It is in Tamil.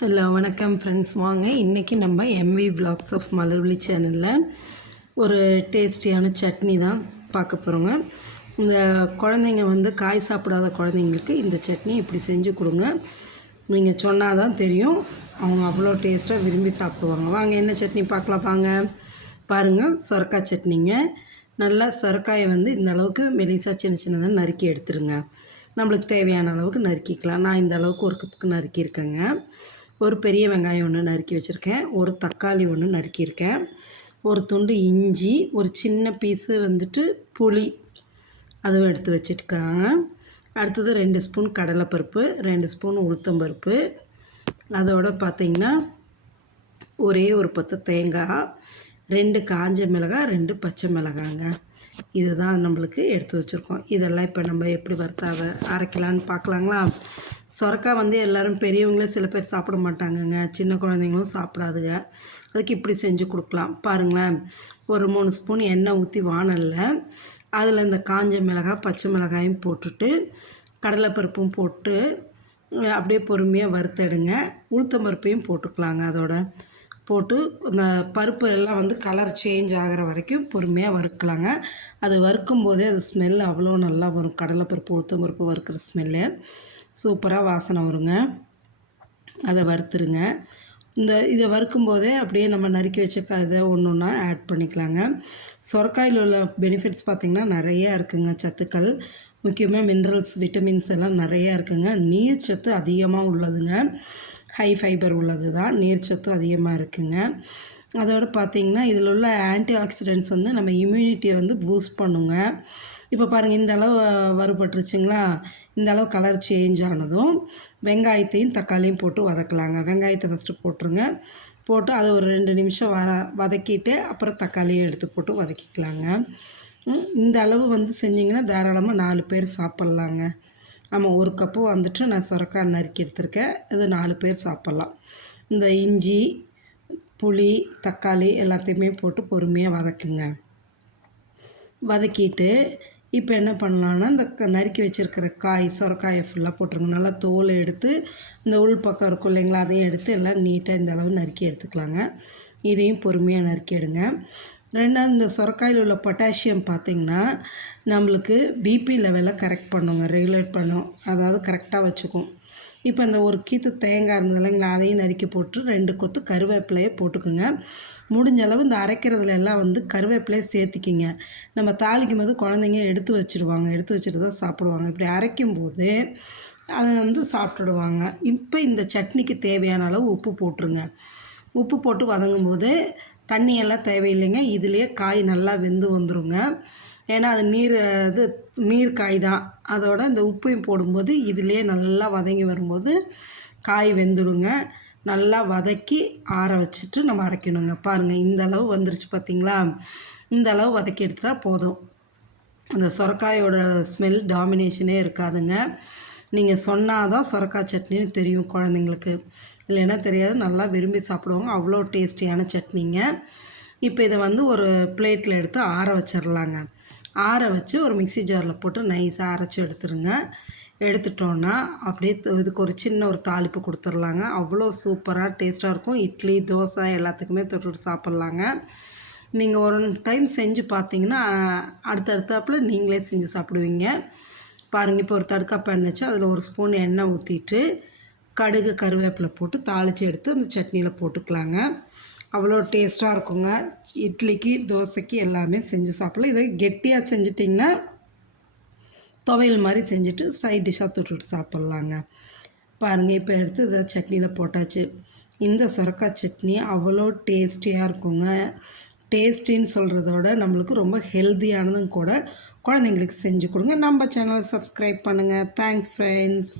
ஹலோ வணக்கம் ஃப்ரெண்ட்ஸ். வாங்க இன்றைக்கி நம்ம எம்வி விலாக்ஸ் ஆஃப் மலர்விழி சேனலில் ஒரு டேஸ்டியான சட்னி தான் பார்க்க போகிறோங்க. இந்த குழந்தைங்க காய் சாப்பிடாத குழந்தைங்களுக்கு இந்த சட்னி இப்படி செஞ்சு கொடுங்க. நீங்கள் சொன்னால் தான் தெரியும், அவங்க அவ்வளோ டேஸ்ட்டாக விரும்பி சாப்பிடுவாங்க. வாங்க என்ன சட்னி பார்க்கலாம். வாங்க பாருங்கள், சொரக்காய் சட்னிங்க. நல்லா சொரக்காயை இந்த அளவுக்கு மெலிசாக சின்ன சின்னதாக நறுக்கி எடுத்துருங்க. நம்மளுக்கு தேவையான அளவுக்கு நறுக்கிக்கலாம். நான் இந்த அளவுக்கு ஒரு கப்புக்கு நறுக்கியிருக்கேங்க. ஒரு பெரிய வெங்காயம் ஒன்று நறுக்கி வச்சுருக்கேன். ஒரு தக்காளி ஒன்று நறுக்கியிருக்கேன். ஒரு துண்டு இஞ்சி, ஒரு சின்ன பீஸு புளி அதுவும் எடுத்து வச்சுருக்காங்க. அடுத்தது 2 ஸ்பூன் கடலைப்பருப்பு, 2 ஸ்பூன் உளுத்தம்பருப்பு, அதோடு பார்த்திங்கன்னா ஒரே ஒரு பத்து தேங்காய், 2 காஞ்ச மிளகாய், 2 பச்சை மிளகாங்க. இதுதான் நம்மளுக்கு எடுத்து வச்சுருக்கோம். இதெல்லாம் இப்போ நம்ம எப்படி வறுத்தாவை அரைக்கலான்னு பார்க்கலாங்களா. சொரக்காய் எல்லோரும் பெரியவங்களே சில பேர் சாப்பிட மாட்டாங்கங்க, சின்ன குழந்தைங்களும் சாப்பிடாதுங்க. அதுக்கு இப்படி செஞ்சு கொடுக்கலாம். பாருங்களேன், ஒரு 3 ஸ்பூன் எண்ணெய் ஊற்றி வானலில் அதில் இந்த காஞ்ச மிளகாய் பச்சை மிளகாயும் போட்டுட்டு கடலைப்பருப்பும் போட்டு அப்படியே பொறுமையாக வறுத்தெடுங்க. உளுத்தம்பருப்பையும் போட்டுக்கலாங்க. அதோட போட்டு இந்த பருப்பு எல்லாம் கலர் சேஞ்ச் ஆகிற வரைக்கும் பொறுமையாக வறுக்கலாங்க. அது வறுக்கும் போதே அது ஸ்மெல் அவ்வளோ நல்லா வரும். கடலைப்பருப்பு உளுத்தம்பருப்பு வறுக்கிற ஸ்மெல்லு சூப்பராக வாசனை வருங்க. அதை வறுத்துருங்க. இதை வறுக்கும்போதே அப்படியே நம்ம நறுக்கி வச்ச இதை ஒன்று ஒன்றா ஆட் பண்ணிக்கலாங்க. சொரக்காயில் உள்ள பெனிஃபிட்ஸ் பார்த்திங்கன்னா நிறையா இருக்குங்க. சத்துக்கள், முக்கியமாக மினரல்ஸ், விட்டமின்ஸ் எல்லாம் நிறையா இருக்குங்க. நீர் சத்து அதிகமாக உள்ளதுங்க. ஹை ஃபைபர் உள்ளது தான், நீர் சத்து அதிகமாக இருக்குங்க. அதோடு பார்த்திங்கன்னா இதில் உள்ள ஆன்டி ஆக்சிடென்ட்ஸ் நம்ம இம்யூனிட்டியை பூஸ்ட் பண்ணுங்க. இப்போ பாருங்கள், இந்த அளவு வறுபட்டுருச்சுங்களா. இந்த அளவு கலர் சேஞ்ச் ஆனதும் வெங்காயத்தையும் தக்காளியும் போட்டு வதக்கலாங்க. வெங்காயத்தை ஃபஸ்ட்டு போட்டுருங்க. போட்டு அதை ஒரு 2 நிமிஷம் வதக்கிட்டு அப்புறம் தக்காளியை எடுத்து போட்டு வதக்கிக்கலாங்க. இந்த அளவு செஞ்சிங்கன்னா தாராளமாக 4 பேர் சாப்பிட்லாங்க. ஆமாம், ஒரு கப்பு நான் சொரக்காய் நறுக்கி எடுத்துருக்கேன். இது 4 பேர் சாப்பிட்லாம். இந்த இஞ்சி, புளி, தக்காளி எல்லாத்தையுமே போட்டு பொறுமையாக வதக்குங்க. வதக்கிட்டு இப்போ என்ன பண்ணலான்னா, இந்த நறுக்கி வச்சுருக்கிற சொரக்காயை ஃபுல்லாக போட்டுருங்க. நல்லா தோலை எடுத்து இந்த உள் பக்கம் இருக்கும் இல்லைங்களா, அதையும் எடுத்து எல்லாம் நீட்டாக இந்த அளவு நறுக்கி எடுத்துக்கலாங்க. இதையும் பொறுமையாக நறுக்கி எடுங்க. ரெண்டாவது, இந்த சொரக்காயில் உள்ள பொட்டாசியம் பார்த்திங்கன்னா நம்மளுக்கு பிபி லெவலை கரெக்ட் பண்ணுங்க, ரெகுலேட் பண்ணும், அதாவது கரெக்டாக வச்சுக்கும். இப்போ இந்த ஒரு கீத்து தேங்காய் இருந்தது இல்லைங்களா, அதையும் நறுக்கி போட்டு 2 கொத்து கருவேப்பிலையை போட்டுக்குங்க. முடிஞ்ச அளவு இந்த அரைக்கிறதுல எல்லாம் கருவேப்பிலையை சேர்த்திக்கிங்க. நம்ம தாளிக்கும் போது குழந்தைங்க எடுத்து வச்சுருவாங்க, எடுத்து வச்சுட்டு தான் சாப்பிடுவாங்க. இப்படி அரைக்கும்போது அதை சாப்பிட்டுடுவாங்க. இப்போ இந்த சட்னிக்கு தேவையான அளவு உப்பு போட்டுருங்க. உப்பு போட்டு வதங்கும்போது தண்ணியெல்லாம் தேவையில்லைங்க. இதுலேயே காய் நல்லா வெந்து வந்துடுங்க. ஏன்னா அது நீர் காய் தான். அதோட இந்த உப்பையும் போடும்போது இதிலே நல்லா வதங்கி வரும்போது காய் வெந்துடுங்க. நல்லா வதக்கி ஆற வச்சுட்டு நம்ம அரைக்கணுங்க. பாருங்கள், இந்த அளவு வந்துருச்சு பார்த்திங்களா. இந்த அளவு வதக்கி எடுத்துட்டா போதும். அந்த சொரக்காயோட ஸ்மெல் டாமினேஷனே இருக்காதுங்க. நீங்கள் சொன்னால் தான் சொரக்காய் சட்னின்னு தெரியும் குழந்தைங்களுக்கு, இல்லைன்னா தெரியாது. நல்லா விரும்பி சாப்பிடுவாங்க. அவ்வளோ டேஸ்டியான சட்னிங்க. இப்போ இதை ஒரு பிளேட்டில் எடுத்து ஆற வச்சிடலாங்க. ஆற வச்சு ஒரு மிக்ஸி ஜாரில் போட்டு நைஸாக அரைச்சி எடுத்துருங்க. எடுத்துட்டோன்னா அப்படியே இதுக்கு ஒரு சின்ன ஒரு தாளிப்பு கொடுத்துர்லாங்க. அவ்வளோ சூப்பராக டேஸ்ட்டாக இருக்கும். இட்லி, தோசை எல்லாத்துக்குமே தொட்டுட்டு சாப்பிட்லாங்க. நீங்கள் ஒரு டைம் செஞ்சு பார்த்தீங்கன்னா அடுத்தடுத்தாப்பில் நீங்களே செஞ்சு சாப்பிடுவீங்க. பாருங்கள், இப்போ ஒரு தடுக்கா பேன் வச்சு அதில் ஒரு ஸ்பூன் எண்ணெய் ஊற்றிட்டு கடுகு கருவேப்பிலை போட்டு தாளித்து எடுத்து அந்த சட்னியில் போட்டுக்கலாங்க. அவ்வளோ டேஸ்ட்டாக இருக்குங்க. இட்லிக்கு, தோசைக்கு எல்லாமே செஞ்சு சாப்பிட்லாம். இதை கெட்டியாக செஞ்சிட்டிங்கன்னா துவையல் மாதிரி செஞ்சுட்டு சைட் டிஷ்ஷாக தொட்டுட்டு சாப்பிட்லாங்க. பாருங்கள், இப்போ எடுத்து இதை சட்னியில் போட்டாச்சு. இந்த சொரக்காய் சட்னி அவ்வளோ டேஸ்டியாக இருக்குங்க. டேஸ்டின்னு சொல்கிறதோட நம்மளுக்கு ரொம்ப ஹெல்த்தியானதும் கூட. குழந்தைங்களுக்கு செஞ்சு கொடுங்க. நம்ம சேனலை சப்ஸ்கிரைப் பண்ணுங்கள். Thanks friends.